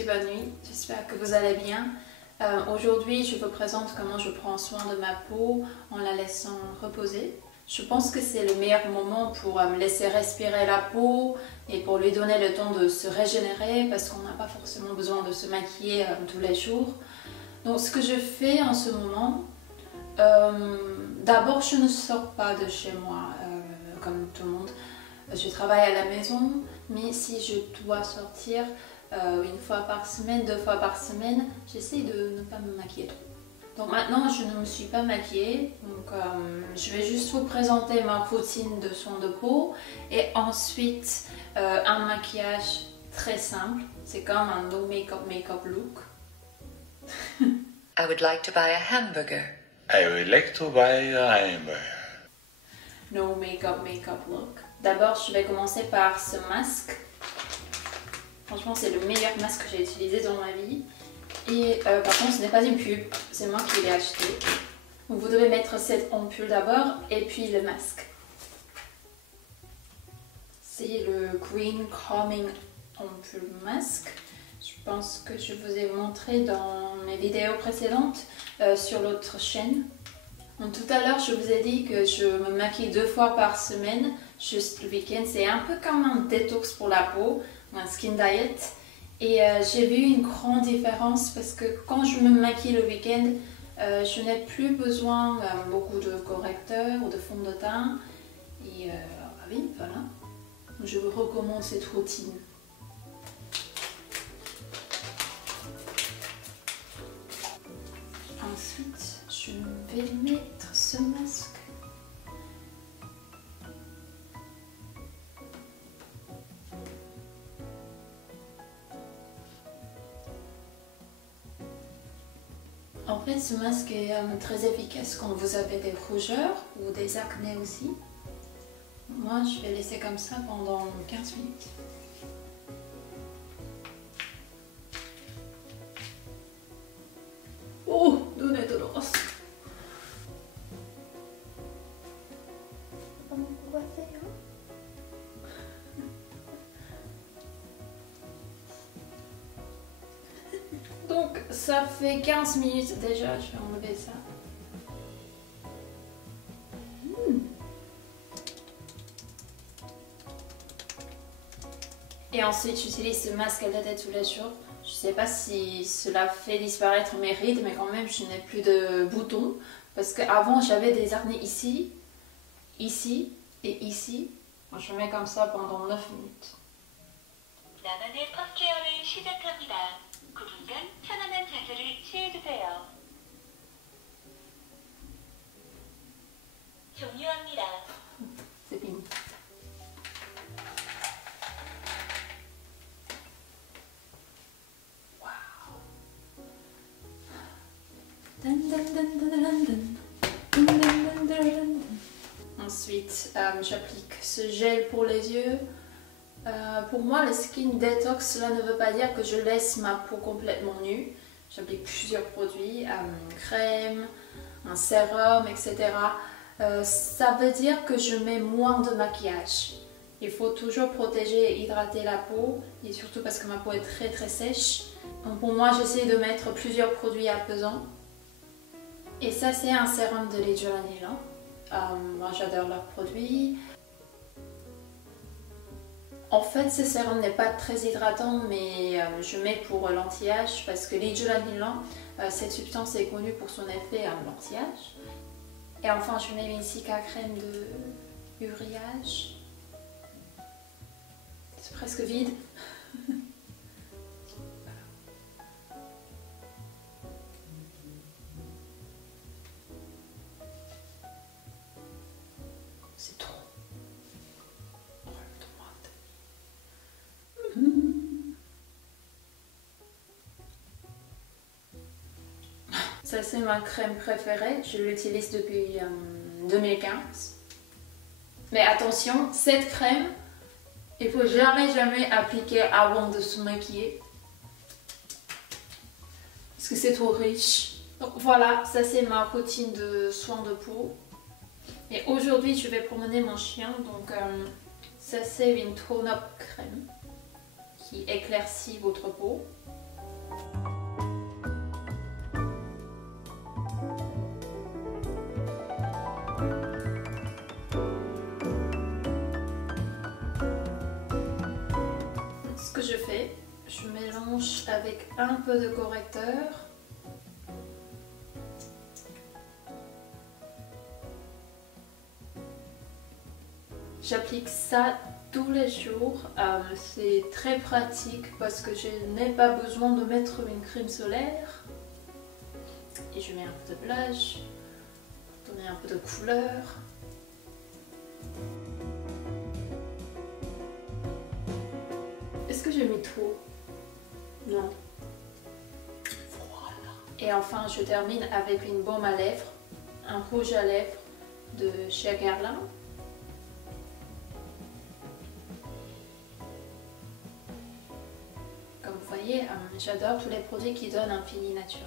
tous et bonne nuit, j'espère que vous allez bien. Aujourd'hui, je vous présente comment je prends soin de ma peau en la laissant reposer. Je pense que c'est le meilleur moment pour me laisser respirer la peau et pour lui donner le temps de se régénérer parce qu'on n'a pas forcément besoin de se maquiller tous les jours. Donc ce que je fais en ce moment, d'abord je ne sors pas de chez moi comme tout le monde. Je travaille à la maison, mais si je dois sortir une fois par semaine, 2 fois par semaine, j'essaie de ne pas me maquiller trop. Donc maintenant, je ne me suis pas maquillée, donc je vais juste vous présenter ma routine de soin de peau et ensuite un maquillage très simple. C'est comme un no make-up look. I would like to buy a hamburger. I would like to buy a hamburger. No make-up look. D'abord, je vais commencer par ce masque. Franchement, c'est le meilleur masque que j'ai utilisé dans ma vie. Et par contre, ce n'est pas une pub, c'est moi qui l'ai acheté. Donc vous devez mettre cette ampoule d'abord et puis le masque. C'est le Green Calming Ampoule Masque. Je pense que je vous ai montré dans mes vidéos précédentes sur l'autre chaîne. Donc, tout à l'heure, je vous ai dit que je me maquille 2 fois par semaine, juste le week-end. C'est un peu comme un détox pour la peau, un skin diet. Et j'ai vu une grande différence parce que quand je me maquille le week-end, je n'ai plus besoin beaucoup de correcteurs ou de fond de teint. Et oui, voilà. Je vous recommande cette routine. Ensuite, je vais mettre ce masque. En fait, ce masque est très efficace quand vous avez des rougeurs ou des acnés aussi. Moi, je vais laisser comme ça pendant 15 minutes. Oh, donne doloroso. Donc ça fait 15 minutes déjà, je vais enlever ça. Et ensuite j'utilise ce masque à la tête tous les jours. Je ne sais pas si cela fait disparaître mes rides, mais quand même je n'ai plus de boutons. Parce qu'avant j'avais des acnés ici, ici et ici. Je mets comme ça pendant 9 minutes. 나만의 펌케어를 시작합니다. 9분간 편안한 자세를 취해주세요. 종료합니다. C'est fini. Ensuite, j'applique ce gel pour les yeux. Pour moi, le skin detox, cela ne veut pas dire que je laisse ma peau complètement nue. J'applique plusieurs produits, une crème, un sérum, etc. Ça veut dire que je mets moins de maquillage. Il faut toujours protéger et hydrater la peau, et surtout parce que ma peau est très sèche. Donc pour moi, j'essaie de mettre plusieurs produits apaisants. Et ça, c'est un sérum de Lijo Lanillan. Moi, j'adore leurs produits. En fait, ce sérum n'est pas très hydratant, mais je mets pour l'anti-âge parce que Lijo Lanillan, cette substance est connue pour son effet anti-âge. Et enfin, je mets une Cica crème de uriage. C'est presque vide. C'est trop. Ça, c'est ma crème préférée. Je l'utilise depuis 2015. Mais attention, cette crème, il faut jamais appliquer avant de se maquiller. Parce que c'est trop riche. Donc voilà, ça c'est ma routine de soin de peau. Et aujourd'hui, je vais promener mon chien. Donc ça c'est une tone-up crème qui éclaircit votre peau. avec un peu de correcteur. J'applique ça tous les jours. C'est très pratique parce que je n'ai pas besoin de mettre une crème solaire. Et je mets un peu de blush pour donner un peu de couleur. Est-ce que j'ai mis trop? Non. Voilà. Et enfin, je termine avec une baume à lèvres, un rouge à lèvres de chez Guerlain. Comme vous voyez, j'adore tous les produits qui donnent un fini naturel.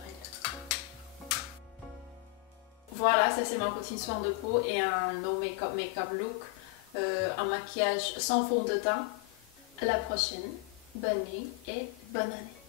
Voilà, ça c'est ma routine soin de peau et un no make-up look, un maquillage sans fond de teint. À la prochaine, bonne nuit et bonne année.